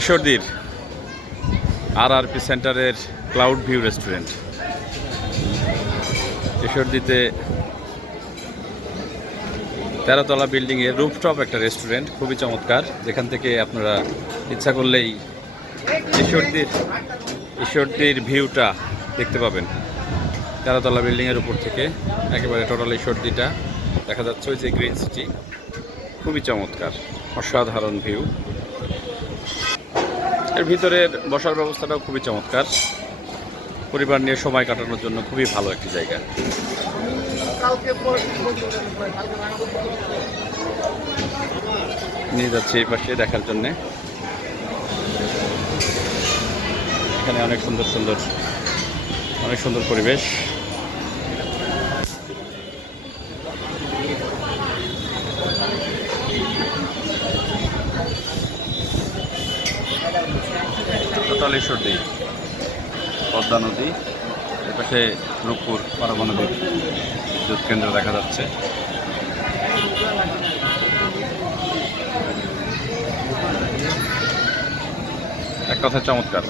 ঈশ্বরদীর RRP সেন্টারের cloud view restaurant. ঈশ্বরদীতে 13তলা বিল্ডিংয়ের rooftop একটা রেস্টুরেন্ট, খুবই চমৎকার, যেখান থেকে আপনারা ইচ্ছা করলেই ঈশ্বরদীর ভিউটা দেখতে পাবেন। 13তলা বিল্ডিংয়ের উপর থেকে একেবারে টোটাল ঈশ্বরদীটা দেখা যাচ্ছে, ওই যে গ্রিন সিটি, খুবই চমৎকার, অসাধারণ ভিউ। এর ভিতরের বসার ব্যবস্থাটাও খুবই চমৎকার, পরিবার নিয়ে সময় কাটানোর জন্য খুবই ভালো একটি জায়গা। নিয়ে যাচ্ছি এই পাশে দেখার জন্যে। এখানে অনেক সুন্দর পরিবেশ। টোটাল ঈশ্বরদী, পদ্মা নদী, এপাশে রূপপুর পারমাণবিক বিদ্যুৎ কেন্দ্র দেখা যাচ্ছে। এক কথায় চমৎকার।